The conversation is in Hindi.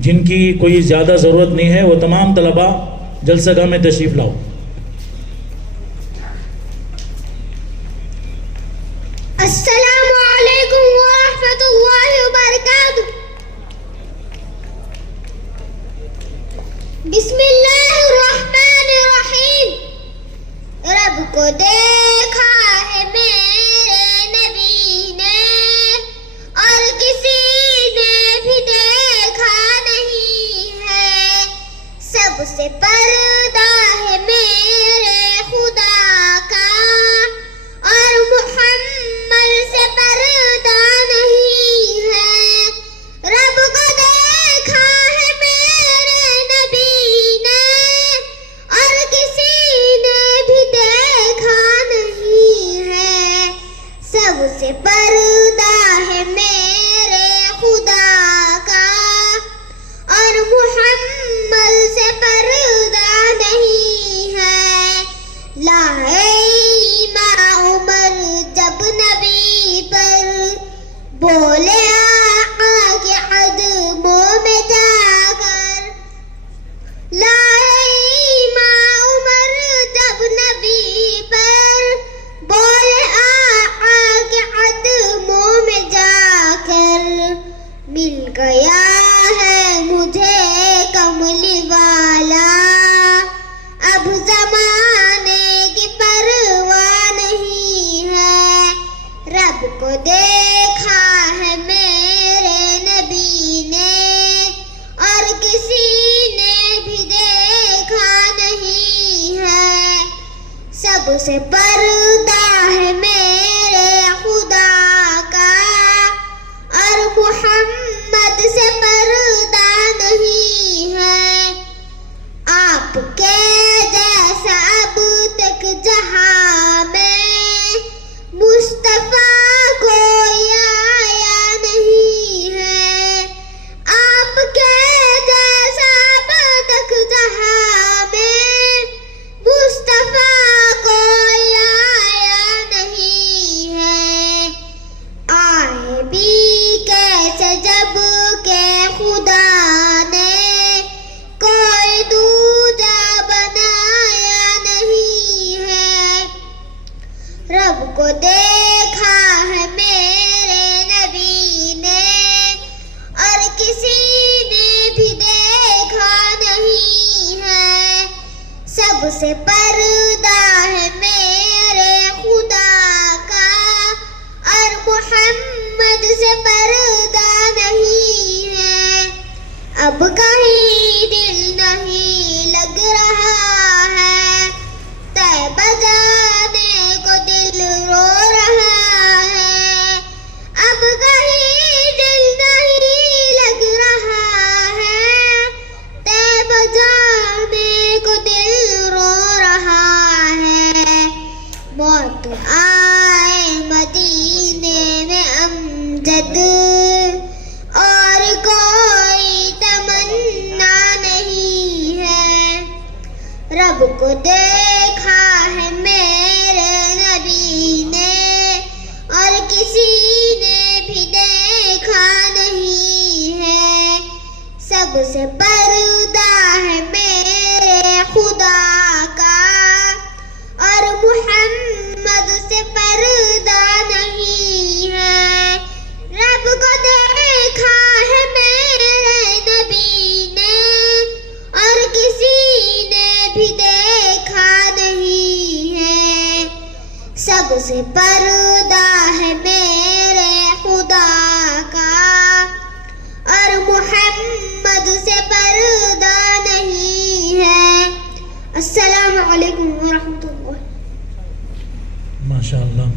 जिनकी कोई ज़्यादा ज़रूरत नहीं है वो तमाम तलबा जलसागाह में तशरीफ़ लाओ। अस्सलामु अलैकुम व रहमतुल्लाहि व बरकातुहू। बिस्मिल्लाहिर रहमानिर रहीम। रब को देखा है मेरे नबी ने और किसी ने भी देखा नहीं है। सबसे पर्दा है मेरे खुदा का और मुहम्मद से पर्दा नहीं है। रब को देखा है मेरे नबी ने और किसी ने भी देखा नहीं है। सबसे पर्दा है मेरे खुदा का और मुहम्मद से पर्दा नहीं है। लाए उमर जब नबी पर बोले आगे अदमों में जाकर। लाए उमर जब नबी पर बोले आगे अदमों में जाकर। मिल गया है मुझे कमली वाला, अब जमाने की परवाह नहीं है। रब को देखा है मेरे नबी ने और किसी ने भी देखा नहीं है। सबसे पर्दा है मेरे खुदा का और मुहम्मद से पर्दा नहीं है। आपके जैसा अब तक जहां में मुस्तफा कोई आया नहीं है। आपके जैसा अब तक जहां में मुस्तफा कोई आया नहीं है। आए भी कैसे जब के खुदा ने कोई दूजा बनाया नहीं है। रब को देखा है मेरे नबी ने और किसी ने भी देखा नहीं है। सबसे पर्दा है मेरे खुदा का और मुहम्मद से पर्दा नहीं है। अब कहीं दिल नहीं लग रहा है, तैबा जाने को दिल रो रहा है। अब कहीं दिल नहीं लग रहा है, तैबा जाने को दिल रो रहा है। मौत आए मदीने में अमजद और कोई तमन्ना नहीं है। रब को देखा है मेरे नबी ने और किसी ने भी देखा नहीं है। सबसे पर्दा है मेरे खुदा का और मुहम्मद से पर्दा नहीं है। रब को देखा है मेरे नबी ने और किसी ने भी देखा नहीं है। सबसे पर्दा है मेरे खुदा का और मुहम्मद से पर्दा नहीं है। अस्सलामु अलैकुम व रहमतुल्लाह। माशाअल्लाह।